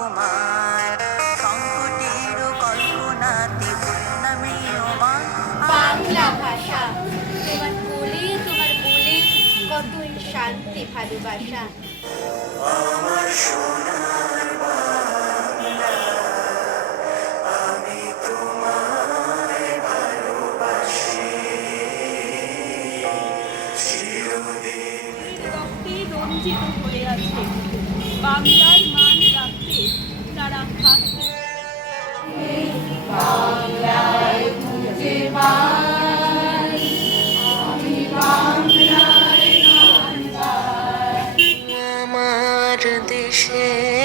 উপমায় সংকটের কল্পনাতে পূর্ণামী মা বাংলা ভাষা। তোমার বলে তোমার বলে কতই শান্তি ভালোবাসা। রক্তে রঞ্জিত হয়ে আছে বাংলার 一棒来，一棒来，一棒一棒来，一棒来。